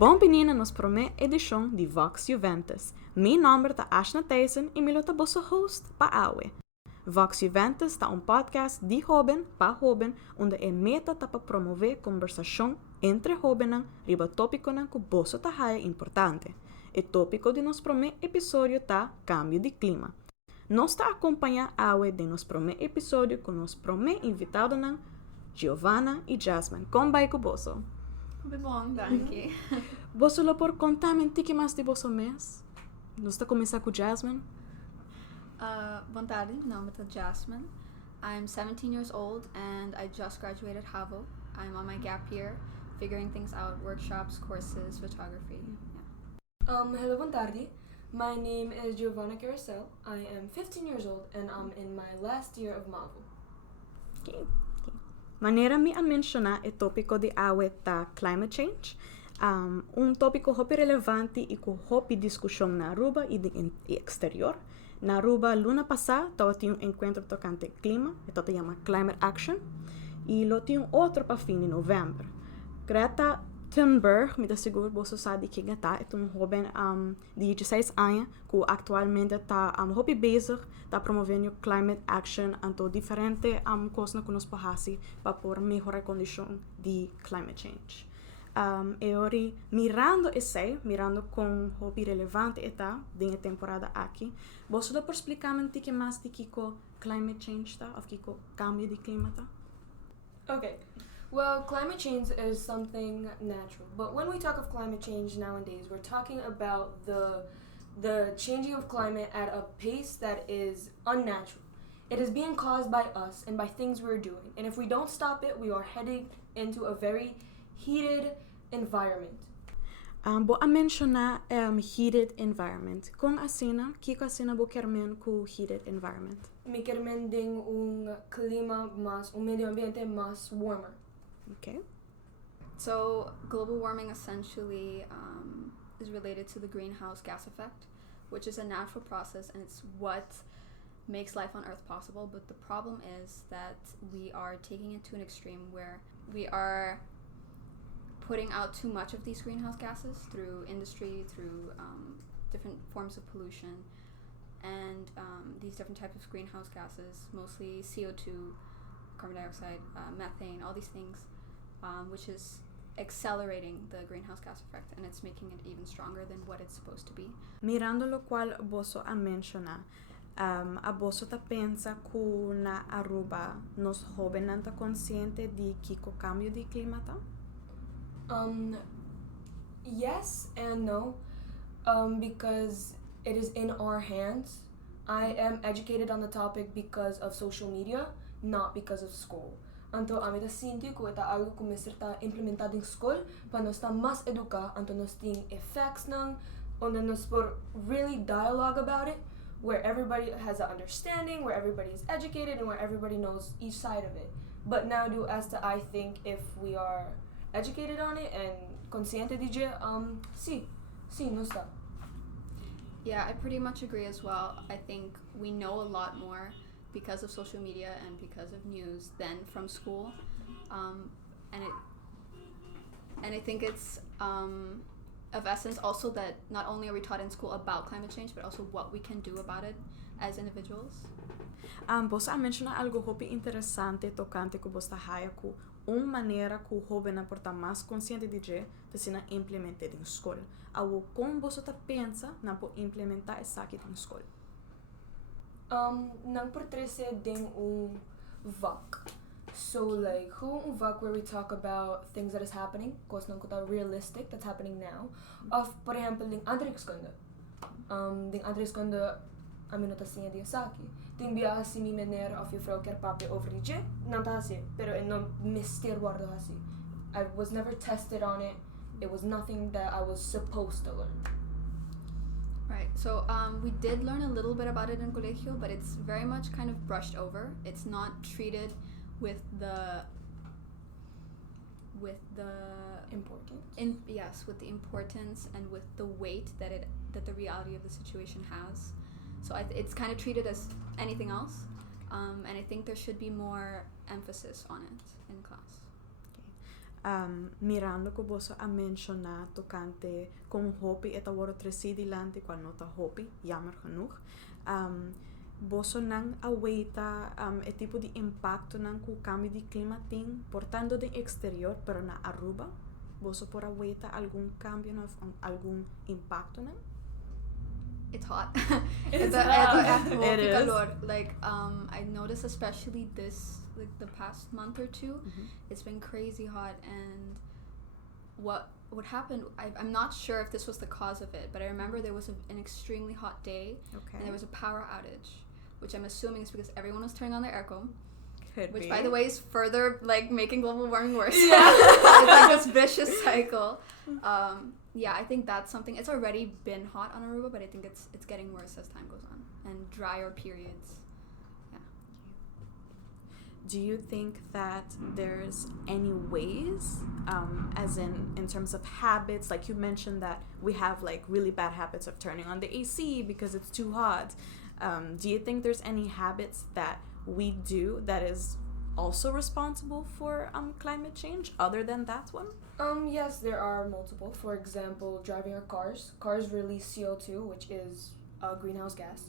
Bom-vindo na nossa primeira edição de Vox Iuventus. Meu nome é Ashna Thijsen e eu sou host para Awe. Vox Iuventus é podcast de jovem para jovem, onde a meta é para promover conversação entre jovens sobre tópicos que você é importante. O tópico de nosso primeiro episódio é cambio de clima. Nós está acompanhando Awe de nosso primeiro episódio com nosso primeiro invitado, Giovanna e Jasmin. Como vai com você? Muito bom, danke. Você lo por contar um pouco mais de você mês? Nós está começando com Jasmin. Boa tarde, meu nome é Jasmin. I'm 17 years old and I just graduated HAVO. I'm on my gap year, figuring things out, workshops, courses, photography. Yeah. Hello, boa tarde. My name is Giovanna. I am 15 years old and I'm in my last year of MAVO. Okay. Maneira me a mencionar o tópico de Awe tá climate change. Tópico muito relevante e com muita discussão na Aruba e no exterior. Na Aruba, luna passada, tinha encontro tocante clima, que se chama Climate Action, e lo tinha outro para fim de novembro. Greta Thunberg, me dá seguro, você sabe que é um jovem de 16 anos, que atualmente está muito bezig, está promovendo climate action, então diferentes coisas que nós podemos para por melhorar a condição de climate change. E mirando com o relevante está da temporada aqui, você pode explicar um pouco mais de que climate change está, ou que cambio de clima está? Okay. Well, climate change is something natural, but when we talk of climate change nowadays, we're talking about the changing of climate at a pace that is unnatural. It is being caused by us and by things we're doing, and if we don't stop it, we are heading into a very heated environment. Boa mencionar heated environment. Kung asina, kiko asina bo kermen ku heated environment? Me querem ding clima mais, medio ambiente mais warmer. Okay. So, global warming essentially is related to the greenhouse gas effect, which is a natural process and it's what makes life on Earth possible. But the problem is that we are taking it to an extreme where we are putting out too much of these greenhouse gases through industry, through different forms of pollution, and these different types of greenhouse gases, mostly CO2, carbon dioxide, methane, all these things, which is accelerating the greenhouse gas effect, and it's making it even stronger than what it's supposed to be. Mirando lo qual boso a mencionar, a boso ta pensa que na Aruba nos jóvenes não tá consciente de que o cambio de clima tá? Yes and no, because it is in our hands. I am educated on the topic because of social media, not because of school. Então, a mim sinto que é algo que está implementado em escola para nós estar mais educados, então nós temos effects não, onde nós por really dialogue about it, where everybody has an understanding, where everybody is educated, and where everybody knows each side of it. But now, I think if we are educated on it and consciente de sí, no está. Yeah, I pretty much agree as well. I think we know a lot more because of social media and because of news than from school, and I think it's of essence also that not only are we taught in school about climate change, but also what we can do about it as individuals. Você mencionou algo muito interessante tocante que você haya com uma maneira que o jovem não porta mais consciente de que se não implementa em escola. Algo como você pensa não pode implementar isso aqui em escola? Não por trazer VOC. So like VOC where we talk about things that is happening, course não que realistic that's happening now. Of por exemplo, ding antrikskunde. Ding antrikskunde a minha tacinha de saki. Ding biya si mi mener of your frau quer papel over the jet. Não tá assim, pero eu não mister guardo assim. I was never tested on it. It was nothing that I was supposed to learn. Right, so we did learn a little bit about it in colegio, but it's very much kind of brushed over. It's not treated with the importance. With the importance and with the weight that the reality of the situation has. So it's kind of treated as anything else, and I think there should be more emphasis on it in class. mirando ko boso a mencionar tocante kung hopi eta woro tresidi lanti kwa nota hopi, jammer genoeg. Boso nang awaita e tipo di impacto nang ku cambio di clima ting portando de exterior pero na Aruba. Boso por awaita algún cambio na algún impacto nang? It's hot. It's hot. It is. Calor. Like I noticed especially the past month or two, it's been crazy hot, and what happened, I'm not sure if this was the cause of it, but I remember there was an extremely hot day, and there was a power outage, which I'm assuming is because everyone was turning on their aircon. Which, by the way, is further like making global warming worse. Yeah. It's like this vicious cycle. Yeah, I think that's something. It's already been hot on Aruba, but I think it's getting worse as time goes on, and drier periods. Yeah. Do you think that there's any ways, as in terms of habits, like you mentioned that we have like really bad habits of turning on the AC because it's too hot. Do you think there's any habits that we do that is also responsible for climate change other than that one? Yes, there are multiple. For example, driving our cars. Cars release CO2, which is a greenhouse gas.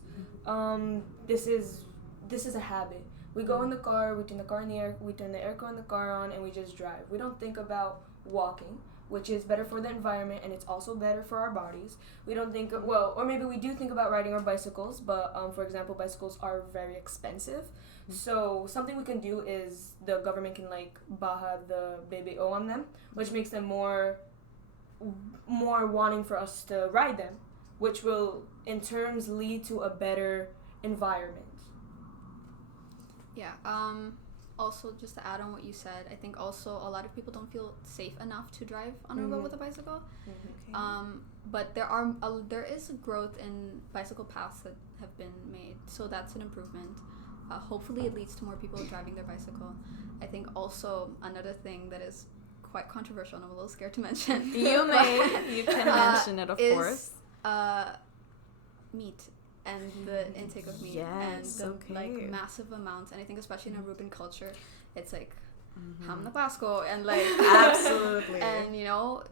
This is a habit. We go in the car, we turn the car in the air, we turn the aircon in the car on, and we just drive. We don't think about walking, which is better for the environment, and it's also better for our bodies. We don't think of, well, or maybe we do think about riding our bicycles, but for example, bicycles are very expensive. So something we can do is the government can like baja the BBO on them, which makes them more wanting for us to ride them, which will in terms lead to a better environment. Yeah. Also, just to add on what you said, I think also a lot of people don't feel safe enough to drive on a road with a bicycle. Okay. But there is a growth in bicycle paths that have been made, so that's an improvement. Hopefully it leads to more people driving their bicycle. I think also another thing that is quite controversial, and I'm a little scared to mention. You can mention it, of course. Meat and the intake of meat, yes, and the like massive amounts. And I think especially in Aruban culture, it's like ham na Pasko and like absolutely, and you know,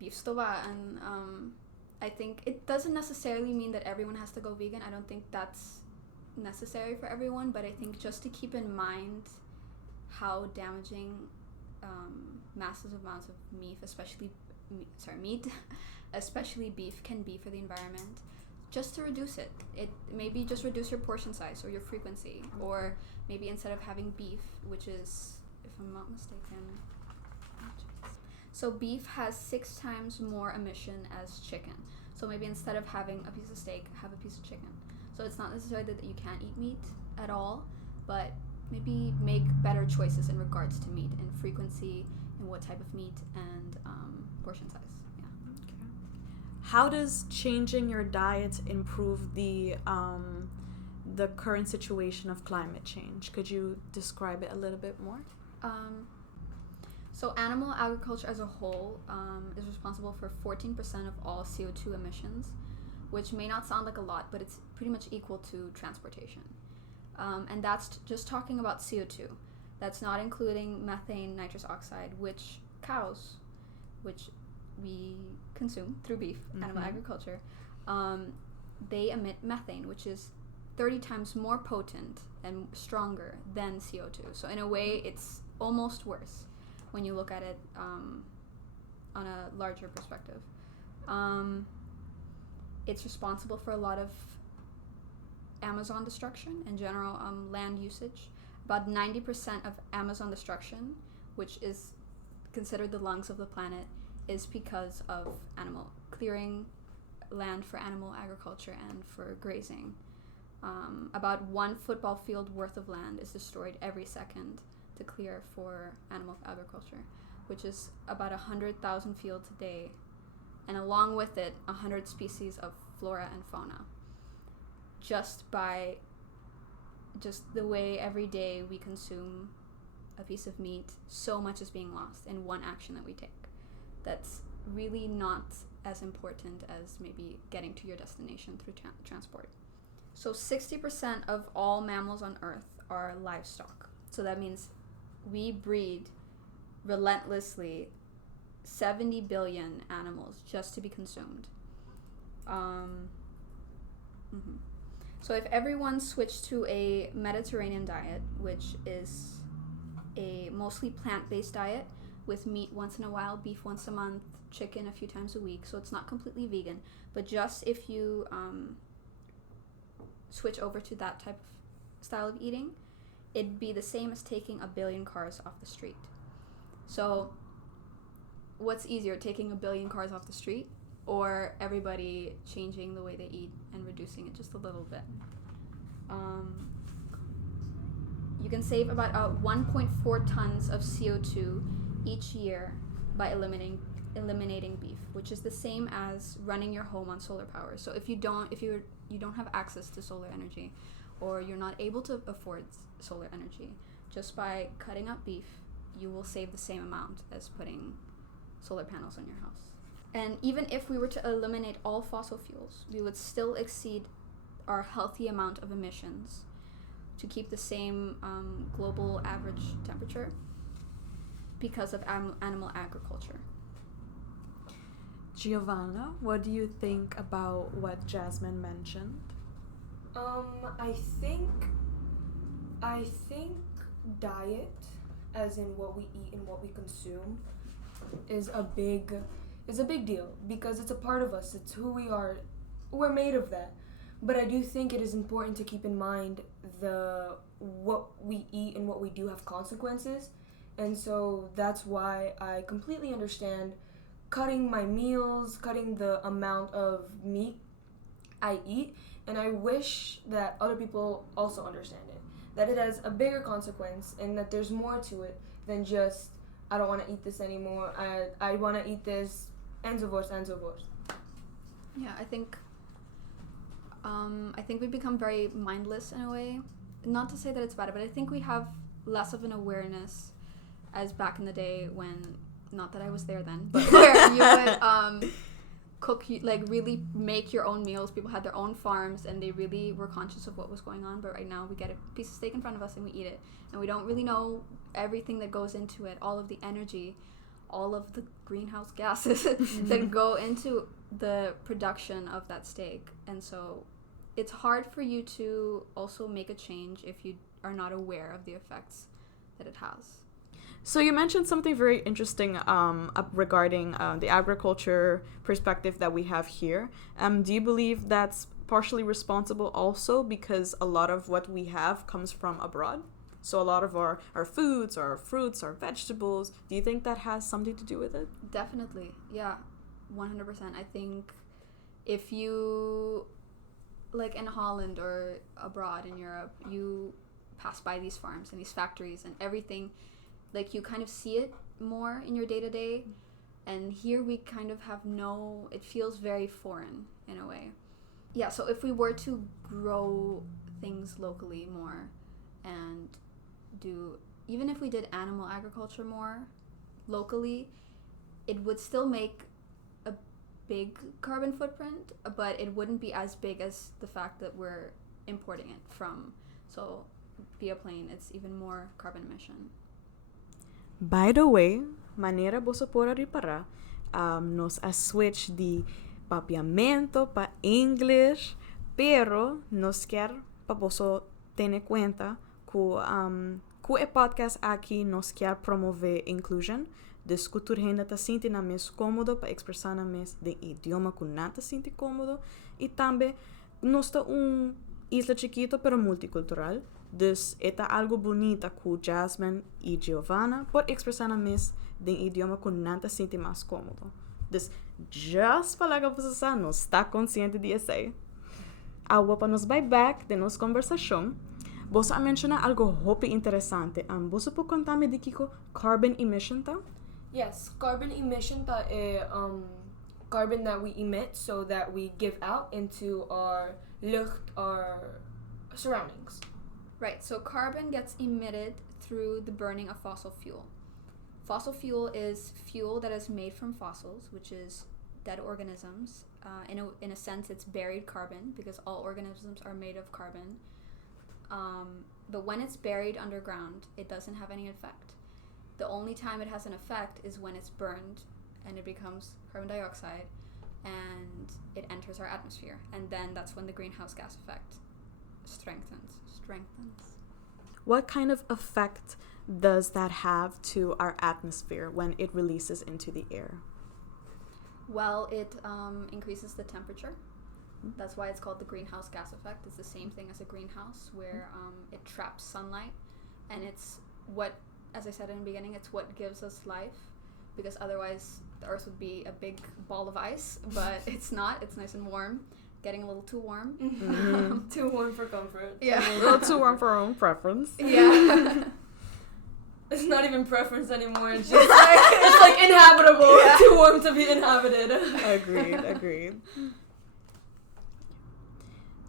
beef stoba, and I think it doesn't necessarily mean that everyone has to go vegan. I don't think that's necessary for everyone, but I think just to keep in mind how damaging massive amounts of meat, especially beef, can be for the environment. Just to reduce it, maybe just reduce your portion size or your frequency, or maybe instead of having beef, which is, if I'm not mistaken, so beef has 6 times more emission as chicken. So maybe instead of having a piece of steak, have a piece of chicken. So it's not necessarily that you can't eat meat at all, but maybe make better choices in regards to meat and frequency and what type of meat and portion size. Yeah. Okay. How does changing your diet improve the current situation of climate change? Could you describe it a little bit more? So animal agriculture as a whole is responsible for 14% of all CO2 emissions, which may not sound like a lot, but it's pretty much equal to transportation. And that's just talking about CO2. That's not including methane, nitrous oxide, which cows, which we consume through beef, animal agriculture, they emit methane, which is 30 times more potent and stronger than CO2. So in a way, it's almost worse when you look at it on a larger perspective. It's responsible for a lot of Amazon destruction in general, land usage. About 90% of Amazon destruction, which is considered the lungs of the planet, is because of clearing land for animal agriculture and for grazing. About 1 football field worth of land is destroyed every second to clear for animal agriculture, which is about 100,000 fields a day, and along with it 100 species of flora and fauna. Just by the way every day we consume a piece of meat, so much is being lost in one action that we take. That's really not as important as maybe getting to your destination through transport. So 60% of all mammals on Earth are livestock. So that means we breed relentlessly 70 billion animals just to be consumed. So if everyone switched to a Mediterranean diet, which is a mostly plant-based diet with meat once in a while, beef once a month, chicken a few times a week, so it's not completely vegan, but just if you switch over to that type of style of eating, it'd be the same as taking 1 billion cars off the street. So what's easier, taking 1 billion cars off the street or everybody changing the way they eat and reducing it just a little bit? You can save about 1.4 tons of CO2 each year by eliminating beef, which is the same as running your home on solar power. So if you don't have access to solar energy, or you're not able to afford solar energy, just by cutting out beef, you will save the same amount as putting solar panels on your house. And even if we were to eliminate all fossil fuels, we would still exceed our healthy amount of emissions to keep the same global average temperature because of animal agriculture. Giovanna, what do you think about what Jasmin mentioned? I think diet, as in what we eat and what we consume, is a big deal because it's a part of us. It's who we are. We're made of that. But I do think it is important to keep in mind what we eat and what we do have consequences. And so that's why I completely understand cutting my meals, cutting the amount of meat I eat, and I wish that other people also understand it. That it has a bigger consequence and that there's more to it than just, I don't want to eat this anymore, I want to eat this, enzovoort. Yeah, I think we become very mindless in a way. Not to say that it's bad, but I think we have less of an awareness as back in the day when, not that I was there then, but where you would cook, like really make your own meals. People had their own farms and they really were conscious of what was going on. But right now we get a piece of steak in front of us and we eat it, and we don't really know everything that goes into it, all of the energy, all of the greenhouse gases that go into the production of that steak. And so it's hard for you to also make a change if you are not aware of the effects that it has. So you mentioned something very interesting regarding the agriculture perspective that we have here. Do you believe that's partially responsible also because a lot of what we have comes from abroad? So a lot of our foods, our fruits, our vegetables, do you think that has something to do with it? Definitely. Yeah, 100%. I think if you, like in Holland or abroad in Europe, you pass by these farms and these factories and everything, like you kind of see it more in your day-to-day, and here we kind of have it feels very foreign in a way. Yeah, so if we were to grow things locally more and even if we did animal agriculture more locally, it would still make a big carbon footprint, but it wouldn't be as big as the fact that we're importing it from, so via plane, it's even more carbon emission. By the way, manera boso pora ripara, nos a switch di Papiamento pa English, pero nos quer pa boso tener cuenta que e podcast aqui nos quer promover inclusion, discutir renda ta sinti na mes cômodo pa expressar na mes de idioma que nata sinti cômodo, e também nos ta isla chiquito pero multicultural. Dus esta algo bonita que Jasmin e Giovanna por expressar na mes de idioma que nanta sinti mais cômodo. Dus just para que você não está consciente disso. Agora para nos vai back de nossa conversação, você a mencionar algo hopi interessante. Você pode contar-me de que carbon emission tá? Yes, carbon emission is carbon that we emit, so that we give out into our lucht, our surroundings. Right, so carbon gets emitted through the burning of fossil fuel. Fossil fuel is fuel that is made from fossils, which is dead organisms. In a sense, it's buried carbon because all organisms are made of carbon. But when it's buried underground, it doesn't have any effect. The only time it has an effect is when it's burned and it becomes carbon dioxide and it enters our atmosphere. And then that's when the greenhouse gas effect strengthens. What kind of effect does that have to our atmosphere when it releases into the air? Well, it increases the temperature. That's why it's called the greenhouse gas effect. It's the same thing as a greenhouse, where it traps sunlight, and it's what, as I said in the beginning, it's what gives us life, because otherwise the Earth would be a big ball of ice, but it's not. It's nice and warm. Getting a little too warm. Mm-hmm. Too warm for comfort. Yeah. A little too warm for our own preference. Yeah. It's not even preference anymore. It's just it's like inhabitable. Yeah. Too warm to be inhabited. Agreed.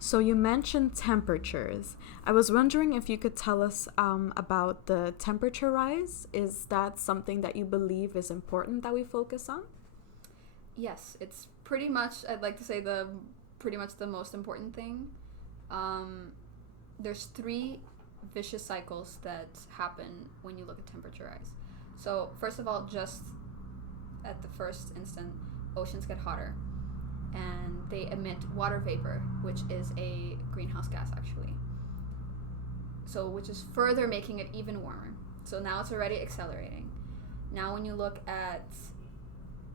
So you mentioned temperatures. I was wondering if you could tell us about the temperature rise. Is that something that you believe is important that we focus on? Yes, it's pretty much, I'd like to say, pretty much the most important thing. There's 3 vicious cycles that happen when you look at temperature rise. So first of all, just at the first instant, oceans get hotter and they emit water vapor, which is a greenhouse gas actually. So which is further making it even warmer. So now it's already accelerating. Now when you look at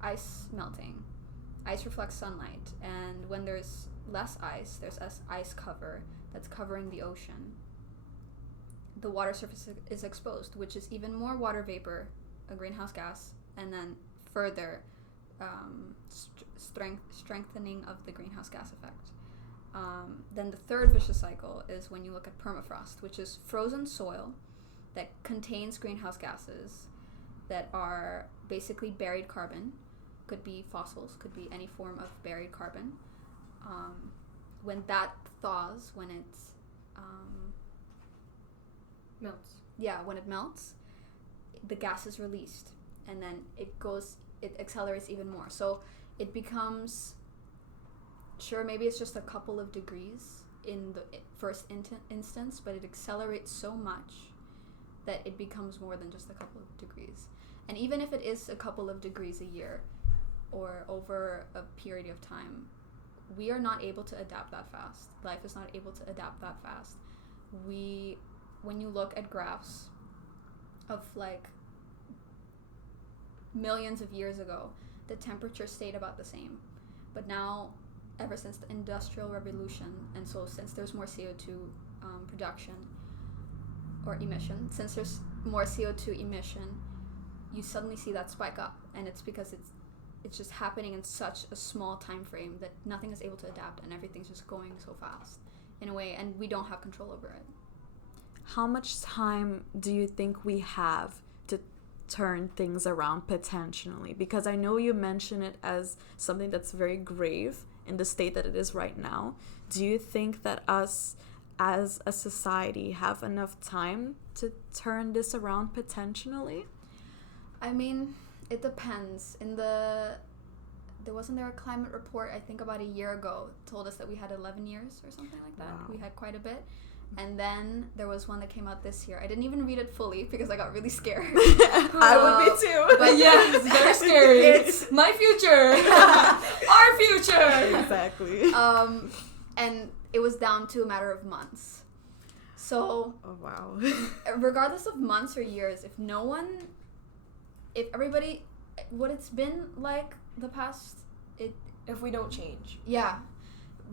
ice melting, ice reflects sunlight, and when there's less ice, there's ice cover that's covering the ocean. The water surface is exposed, which is even more water vapor, a greenhouse gas, and then further strengthening of the greenhouse gas effect. Then the third vicious cycle is when you look at permafrost, which is frozen soil that contains greenhouse gases that are basically buried carbon. Could be fossils, could be any form of buried carbon. When that thaws, when it Melts. Yeah, when it melts, the gas is released, and then it accelerates even more. So it becomes, sure, maybe it's just a couple of degrees in the first instance, but it accelerates so much that it becomes more than just a couple of degrees. And even if it is a couple of degrees a year or over a period of time, we are not able to adapt that fast. Life is not able to adapt that fast. When you look at graphs of like millions of years ago, the temperature stayed about the same. But now, ever since the Industrial Revolution, and so since there's more CO2 production or emission, since there's more CO2 emission, you suddenly see that spike up, and it's because it's just happening in such a small time frame that nothing is able to adapt, and everything's just going so fast in a way, and we don't have control over it. How much time do you think we have to turn things around potentially? Because I know you mention it as something that's very grave in the state that it is right now. Do you think that us as a society have enough time to turn this around potentially? I mean, it depends. Wasn't there a climate report, I think about a year ago, told us that we had 11 years or something like that. Wow. We had quite a bit. And then there was one that came out this year. I didn't even read it fully because I got really scared. I would be too. But yeah, it's very scary. It's my future. Our future. Exactly. And it was down to a matter of months. So, oh wow. Regardless of months or years, if everybody, what it's been like the past, if we don't change. Yeah.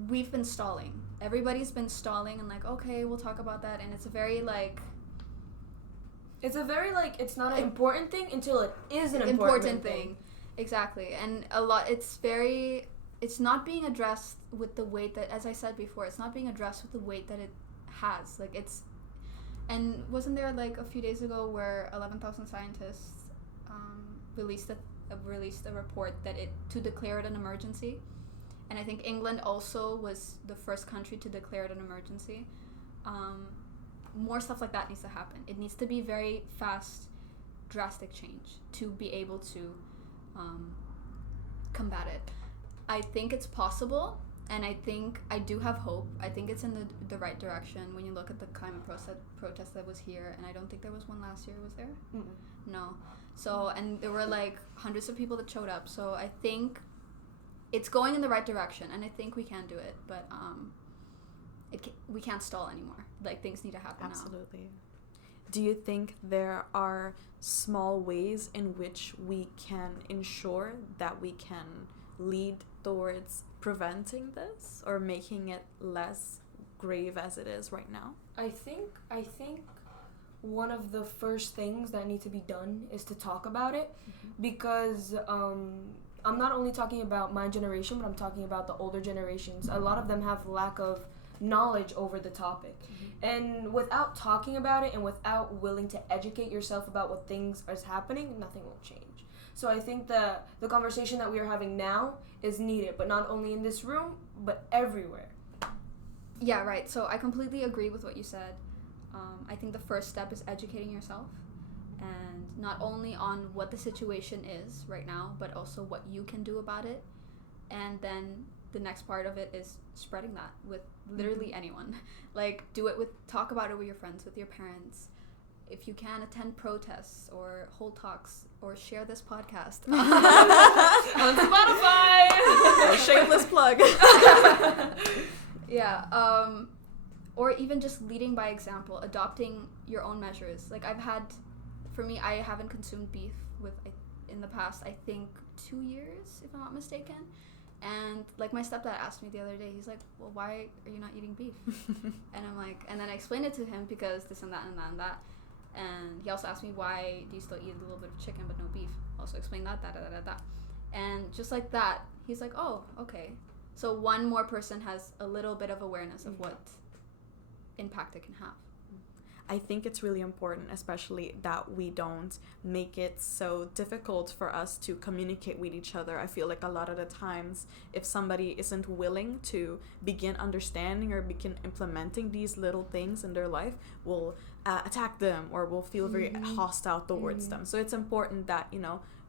We've been stalling. Everybody's been stalling and like, okay, we'll talk about that. And it's a very it's not an important thing until it is an important thing. Exactly. And it's not being addressed with the weight that, as I said before, it's not being addressed with the weight that it has. And wasn't there a few days ago where 11,000 scientists released a report to declare it an emergency? And I think England also was the first country to declare it an emergency. More stuff like that needs to happen. It needs to be very fast, drastic change to be able to combat it. I think it's possible And I think I do have hope. I think it's in the right direction when you look at the climate protest that was here. And I don't think there was one last year. Was there? Mm-mm. No. So, and there were like hundreds of people that showed up. So I think it's going in the right direction. And I think we can do it. But we can't stall anymore. Like, things need to happen now. Absolutely. Do you think there are small ways in which we can ensure that we can lead towards preventing this or making it less grave as it is right now? I think one of the first things that need to be done is to talk about it, because I'm not only talking about my generation, but I'm talking about the older generations. A lot of them have lack of knowledge over the topic. And without talking about it and without willing to educate yourself about what things is happening, nothing will change. So I think the conversation that we are having now is needed, but not only in this room, but everywhere. Yeah, right. So I completely agree with what you said. I think the first step is educating yourself, and not only on what the situation is right now, but also what you can do about it. And then the next part of it is spreading that with literally anyone. Like, talk about it with your friends, with your parents. If you can, attend protests or hold talks or share this podcast On Spotify! Shameless plug. Yeah, or even just leading by example, adopting your own measures. Like, I haven't consumed beef in the past, I think 2 years, if I'm not mistaken. And like, my stepdad asked me the other day, he's like, well, why are you not eating beef? And I'm like, and then I explained it to him because this and that and that and that. And he also asked me, why do you still eat a little bit of chicken but no beef? Also explain that. And just like that, he's like, oh, okay. So one more person has a little bit of awareness of what impact it can have. I think it's really important, especially that we don't make it so difficult for us to communicate with each other. I feel like a lot of the times, if somebody isn't willing to begin understanding or begin implementing these little things in their life, we'll attack them or we'll feel very hostile towards them. So it's important that,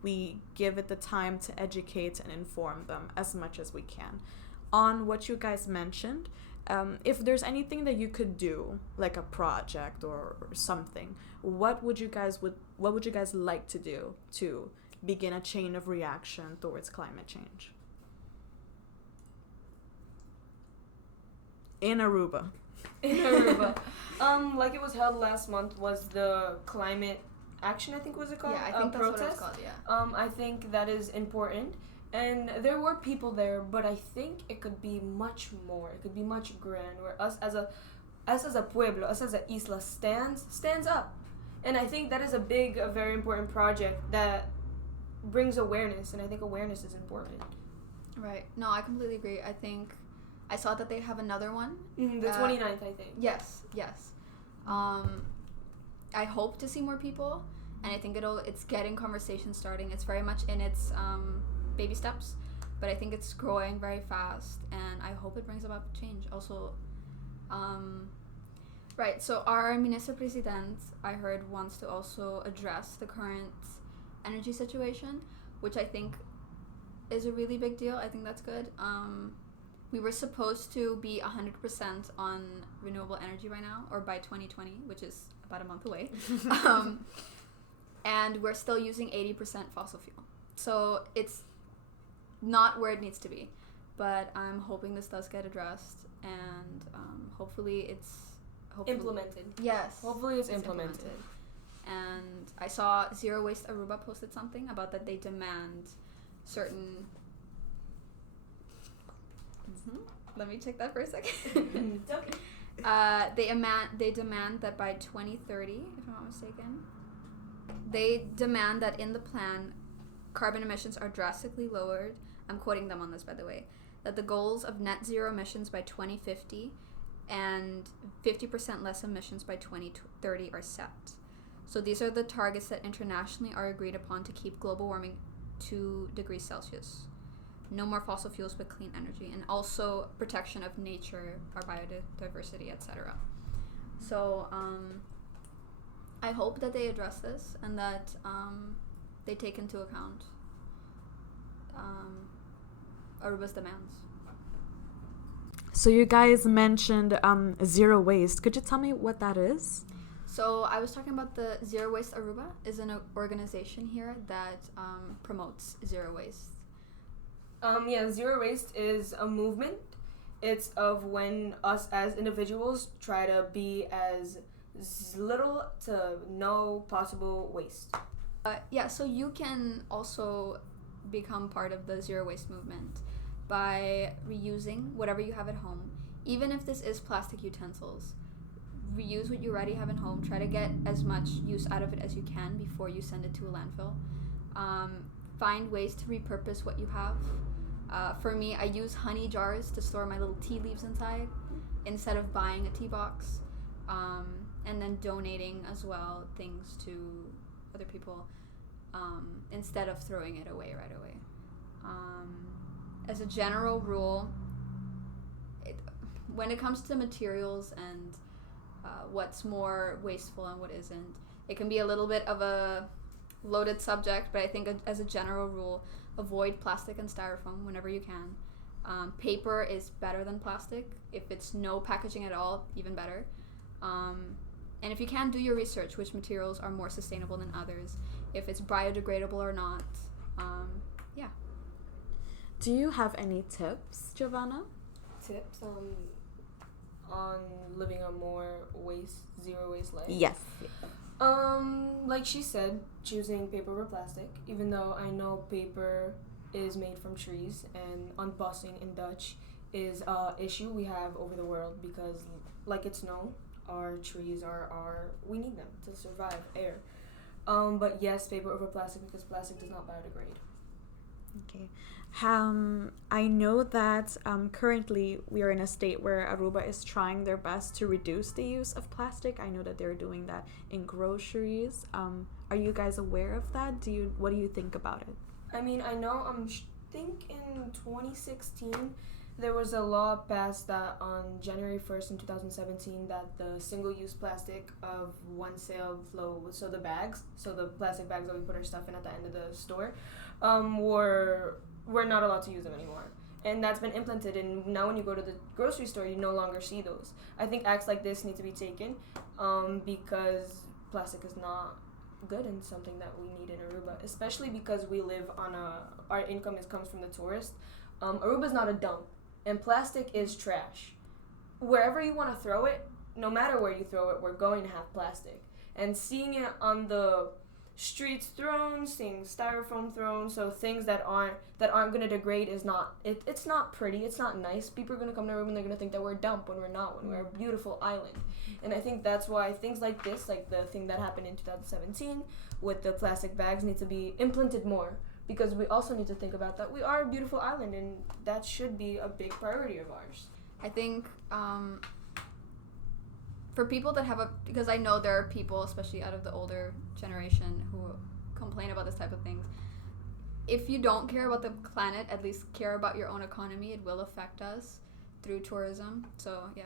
we give it the time to educate and inform them as much as we can. On what you guys mentioned, if there's anything that you could do, like a project or something, what would you guys like to do to begin a chain of reaction towards climate change? In Aruba. Like it was held last month was the climate action, I think was it called? Yeah, I think that's protest. what it's called, yeah. I think that is important. And there were people there, but I think it could be much more. It could be much grand, where us as a pueblo, us as a isla stands up. And I think that is a very important project that brings awareness, and I think awareness is important. Right. No, I completely agree. I think I saw that they have another one. The 29th, I think. Yes. I hope to see more people, and I think it's getting conversation starting. It's very much in its baby steps, but I think it's growing very fast, and I hope it brings about change. Also, right, so our Minister President, I heard, wants to also address the current energy situation, which I think is a really big deal. I think that's good. We were supposed to be 100% on renewable energy right now, or by 2020, which is about a month away. And we're still using 80% fossil fuel. So it's not where it needs to be, but I'm hoping this does get addressed, and hopefully it's implemented. Yes, hopefully it's implemented. And I saw Zero Waste Aruba posted something about that they demand certain. Let me check that for a second. It's okay. They demand that by 2030, if I'm not mistaken, they demand that in the plan, carbon emissions are drastically lowered. I'm quoting them on this, by the way. That the goals of net zero emissions by 2050 and 50% less emissions by 2030 are set. So these are the targets that internationally are agreed upon to keep global warming 2 degrees Celsius. No more fossil fuels but clean energy, and also protection of nature, our biodiversity, etc. So I hope that they address this and that they take into account Aruba's demands. So you guys mentioned zero waste. Could you tell me what that is? So I was talking about the Zero Waste Aruba is an organization here that promotes zero waste. Zero waste is a movement. It's of when us as individuals try to be as little to no possible waste. So you can also become part of the zero waste movement by reusing whatever you have at home, even if this is plastic utensils. Reuse what you already have at home. Try to get as much use out of it as you can before you send it to a landfill. Find ways to repurpose what you have. For me, I use honey jars to store my little tea leaves inside instead of buying a tea box, and then donating as well things to other people instead of throwing it away right away. As a general rule, when it comes to materials and what's more wasteful and what isn't, it can be a little bit of a loaded subject, but I think as a general rule, avoid plastic and styrofoam whenever you can. Paper is better than plastic. If it's no packaging at all, even better. And if you can, do your research, which materials are more sustainable than others, if it's biodegradable or not. Do you have any tips, Giovanna? Tips on living a more zero waste life? Yes. Like she said, choosing paper over plastic, even though I know paper is made from trees and unbossing in Dutch is a issue we have over the world because, like it's known, our trees we need them to survive air. But yes, paper over plastic because plastic does not biodegrade. Okay. I know that currently we are in a state where Aruba is trying their best to reduce the use of plastic. I know that they're doing that in groceries. Are you guys aware of that? What do you think about it? I mean, I know, think in 2016, there was a law passed that on January 1st in 2017 that the single-use plastic of one sale flow, so the plastic bags that we put our stuff in at the end of the store, we're not allowed to use them anymore. And that's been implemented, and now when you go to the grocery store, you no longer see those. I think acts like this need to be taken because plastic is not good and something that we need in Aruba, especially because we live on our income comes from the tourist. Aruba's not a dump, and plastic is trash. Wherever you want to throw it, no matter where you throw it, we're going to have plastic. And seeing it on the streets thrown, seeing styrofoam thrown, so things that aren't going to degrade it's not pretty, it's not nice. People are going to come to Aruba and they're going to think that we're a dump when we're not, when we're a beautiful island. And I think that's why things like this, like the thing that happened in 2017 with the plastic bags, need to be implemented more, because we also need to think about that we are a beautiful island and that should be a big priority of ours. I think for people that because I know there are people, especially out of the older generation, who complain about this type of things. If you don't care about the planet, at least care about your own economy. It will affect us through tourism. So, yeah.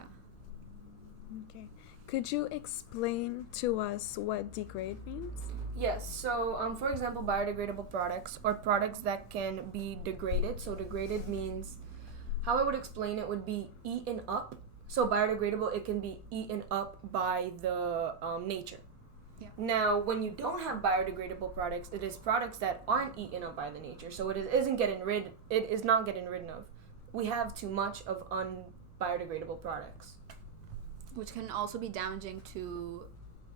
Okay. Could you explain to us what degrade means? Yes. So, for example, biodegradable products or products that can be degraded. So, degraded means, how I would explain it would be eaten up. So biodegradable, it can be eaten up by the nature. Yeah. Now, when you don't have biodegradable products, it is products that aren't eaten up by the nature. So it is not getting rid of. We have too much of unbiodegradable products, which can also be damaging to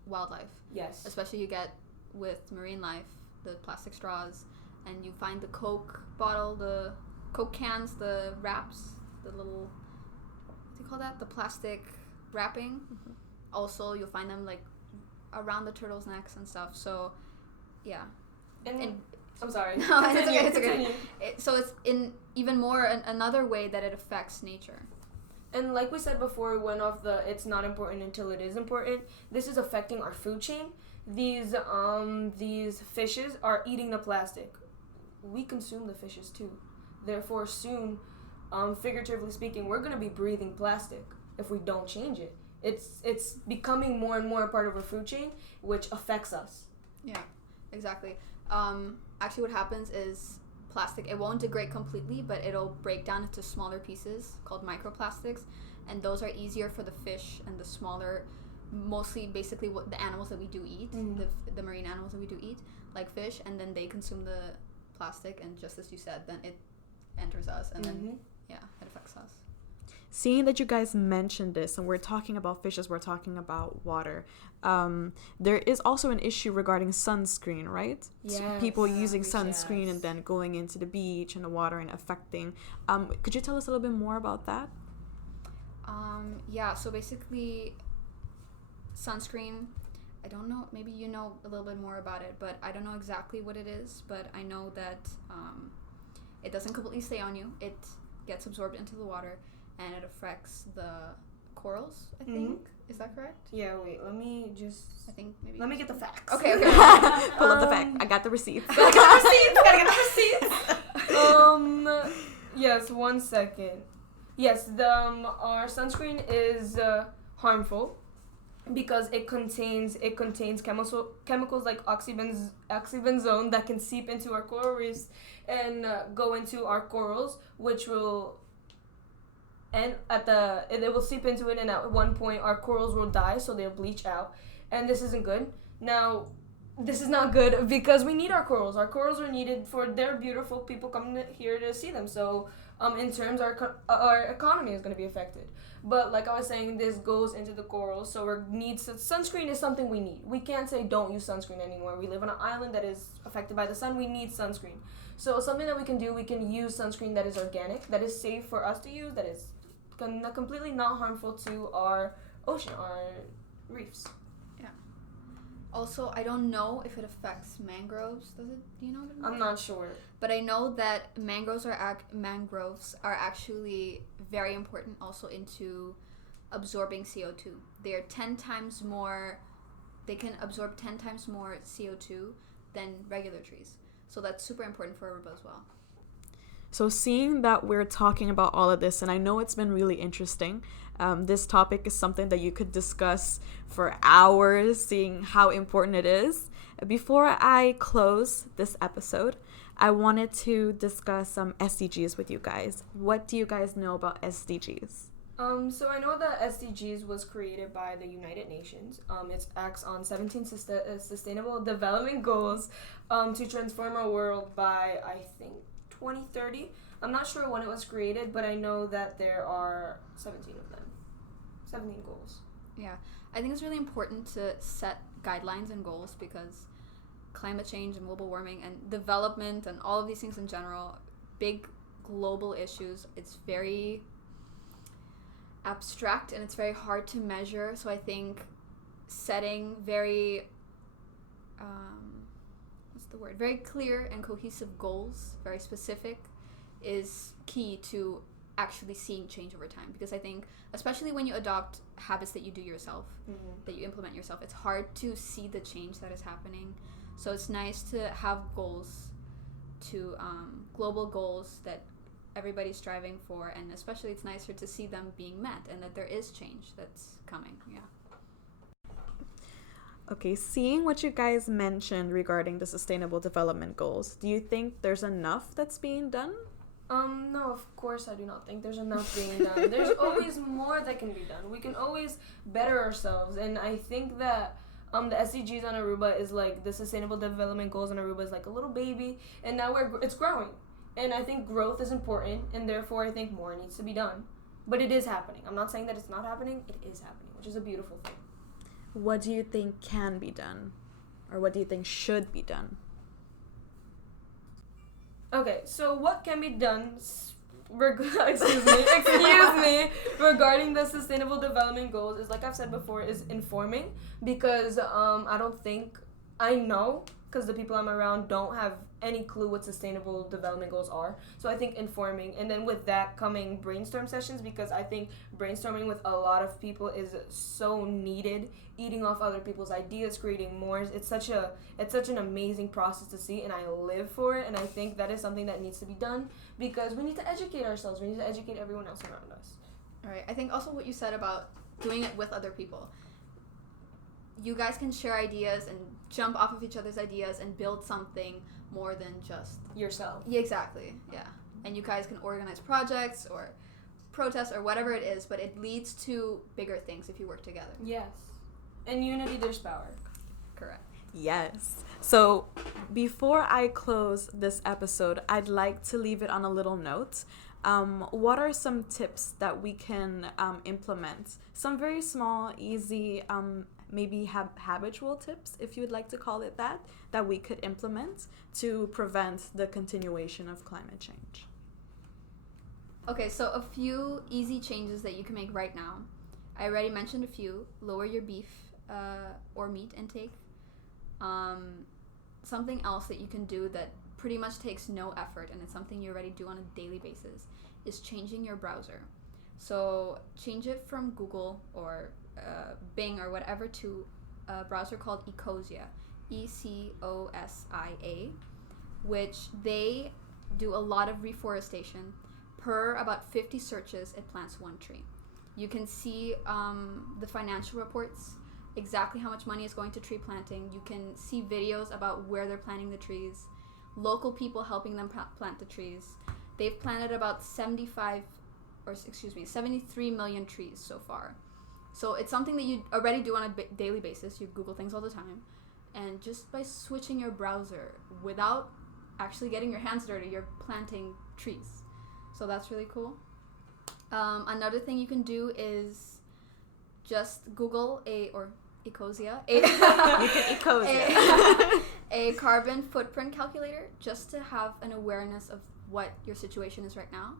wildlife. Yes. Especially you get with marine life, the plastic straws, and you find the Coke bottle, the Coke cans, the wraps, the little, call that, the plastic wrapping. Mm-hmm. Also, you'll find them like around the turtles' necks and stuff. So, yeah. And I'm sorry. No, it's okay. So it's in even more another way that it affects nature. And like we said before, we went off it's not important until it is important. This is affecting our food chain. These fishes are eating the plastic. We consume the fishes too. Therefore, soon, figuratively speaking, we're going to be breathing plastic if we don't change it. It's becoming more and more a part of our food chain, which affects us. Yeah, exactly. Actually, what happens is plastic, it won't degrade completely, but it'll break down into smaller pieces called microplastics, and those are easier for the fish and the smaller, mostly basically what the animals that we do eat, the marine animals that we do eat, like fish, and then they consume the plastic, and just as you said, then it enters us, and then it affects us. Seeing that you guys mentioned this, and we're talking about fishes, we're talking about water, there is also an issue regarding sunscreen, right? Yes. People using sunscreen and then going into the beach and the water and affecting. Could you tell us a little bit more about that? So basically, sunscreen, I don't know, maybe you know a little bit more about it, but I don't know exactly what it is, but I know that it doesn't completely stay on you. It gets absorbed into the water, and it affects the corals, I think. Is that correct? Yeah, wait, let me just... I think maybe... Let me get the facts. Okay. Pull up the fact. I got the receipts. Gotta get the receipts! Yes, 1 second. Yes, our sunscreen is harmful because it contains chemicals like oxybenzone that can seep into our coral reefs and go into our corals, which will... And it will seep into it, and at one point our corals will die, so they'll bleach out, and this isn't good. Now, this is not good because we need our corals. Our corals are needed for their beautiful people coming here to see them. So, in terms our economy is going to be affected. But like I was saying, this goes into the corals, so sunscreen is something we need. We can't say don't use sunscreen anymore. We live on an island that is affected by the sun. We need sunscreen. So something that we can do, we can use sunscreen that is organic, that is safe for us to use, that is completely not harmful to our ocean, our reefs. Yeah. Also, I don't know if it affects mangroves. Does it? Do you know? I'm not sure. But I know that mangroves are actually very important also into absorbing CO2. They are 10 times more. They can absorb 10 times more CO2 than regular trees. So that's super important for Aruba as well. So seeing that we're talking about all of this, and I know it's been really interesting, this topic is something that you could discuss for hours, seeing how important it is. Before I close this episode, I wanted to discuss some SDGs with you guys. What do you guys know about SDGs? So I know that SDGs was created by the United Nations. It acts on 17 Sustainable Development Goals to transform our world by, I think, 2030. I'm not sure when it was created, but I know that there are 17 of them. 17 goals. Yeah. I think it's really important to set guidelines and goals because climate change and global warming and development and all of these things in general, big global issues, it's very abstract and it's very hard to measure. So I think setting very very clear and cohesive goals, very specific, is key to actually seeing change over time. Because I think, especially when you adopt habits that you do yourself, that you implement yourself, it's hard to see the change that is happening. So it's nice to have goals, global goals that everybody's striving for, and especially it's nicer to see them being met and that there is change that's coming. Yeah. Okay, seeing what you guys mentioned regarding the Sustainable Development Goals, do you think there's enough that's being done? No, of course I do not think there's enough being done. There's always more that can be done. We can always better ourselves, and I think that the SDGs on Aruba is like the Sustainable Development Goals on Aruba is like a little baby, and now it's growing. And I think growth is important, and therefore I think more needs to be done. But it is happening. I'm not saying that it's not happening. It is happening, which is a beautiful thing. What do you think can be done? Or what do you think should be done? Okay, so what can be done, excuse me, regarding the Sustainable Development Goals is, like I've said before, is informing. Because I know, because the people I'm around don't have any clue what Sustainable Development Goals are. So I think informing, and then with that coming brainstorm sessions, because I think brainstorming with a lot of people is so needed, eating off other people's ideas, creating more. It's such an amazing process to see, and I live for it, and I think that is something that needs to be done because we need to educate ourselves. We need to educate everyone else around us. All right. I think also what you said about doing it with other people. you guys can share ideas and jump off of each other's ideas and build something more than just yourself. Yeah, exactly. Yeah. And you guys can organize projects or protests or whatever it is, but it leads to bigger things if you work together. Yes. In unity, there's power. Correct. Yes. So before I close this episode, I'd like to leave it on a little note. What are some tips that we can implement? Some very small, easy, maybe habitual tips, if you would like to call it that we could implement to prevent the continuation of climate change. Okay, so a few easy changes that you can make right now. I already mentioned a few. Lower your beef or meat intake. Something else that you can do that pretty much takes no effort, and it's something you already do on a daily basis, is changing your browser. So change it from Google or Bing or whatever to a browser called Ecosia, ECOSIA, which they do a lot of reforestation. Per about 50 searches, it plants one tree. You can see the financial reports, exactly how much money is going to tree planting. You can see videos about where they're planting the trees, local people helping them plant the trees. They've planted about 73 million trees so far. So it's something that you already do on a daily basis. You Google things all the time. And just by switching your browser without actually getting your hands dirty, you're planting trees. So that's really cool. Another thing you can do is just Google Ecosia, a carbon footprint calculator, just to have an awareness of what your situation is right now.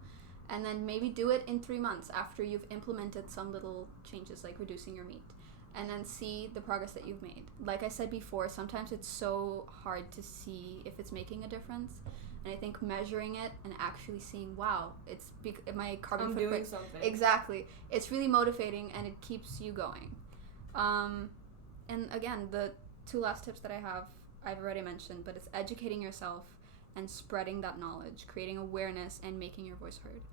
And then maybe do it in 3 months after you've implemented some little changes like reducing your meat, and then see the progress that you've made. Like I said before, sometimes it's so hard to see if it's making a difference. And I think measuring it and actually seeing, wow, my carbon footprint. I'm doing something. Exactly. It's really motivating and it keeps you going. And again, the 2 last tips that I've already mentioned, but it's educating yourself and spreading that knowledge, creating awareness and making your voice heard.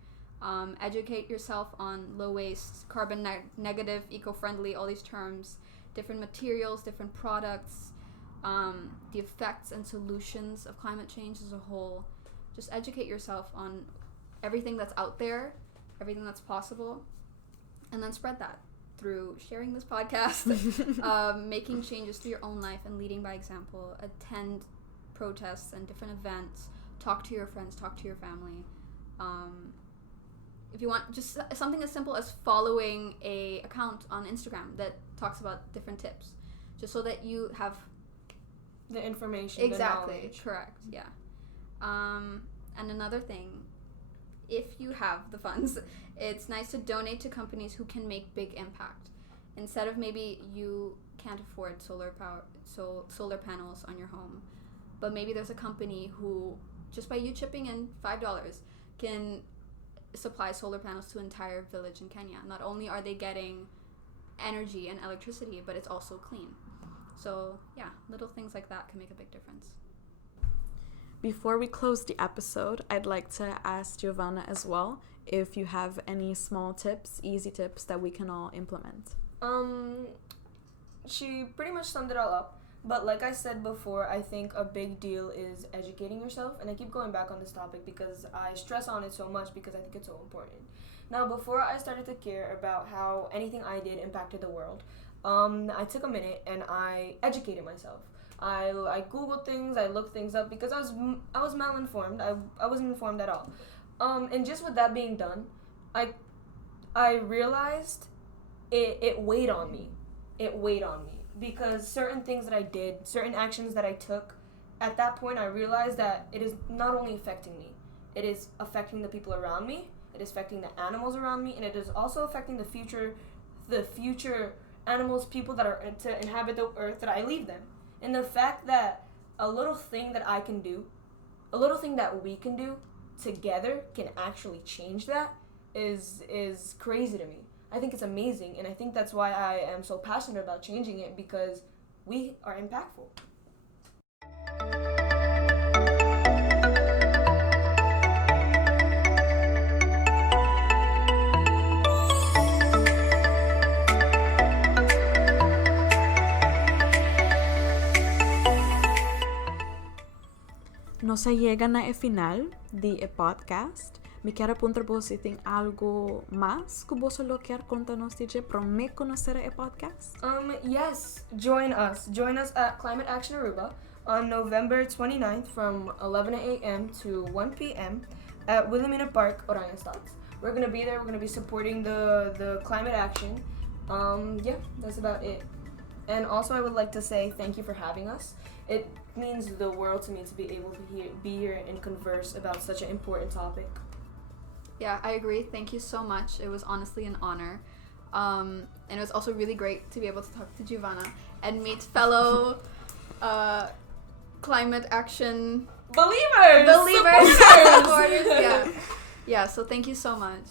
Educate yourself on low waste, carbon negative, eco-friendly, all these terms, different materials, different products, the effects and solutions of climate change as a whole. Just educate yourself on everything that's out there, everything that's possible, and then spread that through sharing this podcast, making changes to your own life and leading by example. Attend protests and different events, talk to your friends, talk to your family. If you want, just something as simple as following a account on Instagram that talks about different tips, just so that you have the information. Exactly. The knowledge. Correct. Yeah. And another thing, if you have the funds, it's nice to donate to companies who can make big impact. Instead of maybe you can't afford solar panels on your home, but maybe there's a company who, just by you chipping in $5, can supply solar panels to an entire village in Kenya. Not only are they getting energy and electricity, but it's also clean. So yeah, little things like that can make a big difference. Before we close the episode, I'd like to ask Giovanna as well if you have any small tips, easy tips that we can all implement. She pretty much summed it all up. But like I said before, I think a big deal is educating yourself. And I keep going back on this topic because I stress on it so much because I think it's so important. Now, before I started to care about how anything I did impacted the world, I took a minute and I educated myself. I Googled things, I looked things up because I was malinformed. I wasn't informed at all. And just with that being done, I realized it weighed on me. It weighed on me. Because certain things that I did, certain actions that I took, at that point I realized that it is not only affecting me, it is affecting the people around me, it is affecting the animals around me, and it is also affecting the future animals, people that are to inhabit the earth that I leave them. And the fact that a little thing that I can do, a little thing that we can do together can actually change that is crazy to me. I think it's amazing, and I think that's why I am so passionate about changing it, because we are impactful. nos llega na final de podcast. Me quero perguntar se tem algo mais que você quer contar-nos, DJ, para me conhecer o podcast? Yes, join us. Join us at Climate Action Aruba on November 29th from 11 a.m. to 1 p.m. at Wilhelmina Park, Oranjestad. We're going to be there. We're going to be supporting the climate action. Yeah, that's about it. And also I would like to say thank you for having us. It means the world to me to be able to be here and converse about such an important topic. Yeah, I agree. Thank you so much. It was honestly an honor. And it was also really great to be able to talk to Giovanna and meet fellow climate action Believers! supporters. Yeah, so thank you so much.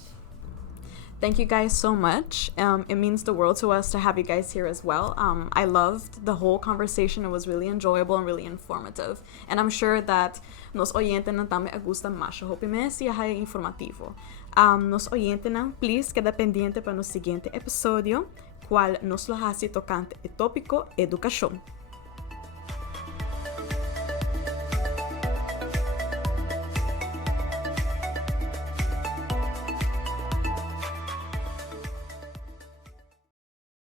Thank you guys so much. It means the world to us to have you guys here as well. I loved the whole conversation. It was really enjoyable and really informative. And I'm sure that nos oyentes não também gustam mais. Eu hope que seja informativo. Nos oyentes não, please, queda pendiente para no seguinte episódio, qual nos lo hace tocante o tópico educação.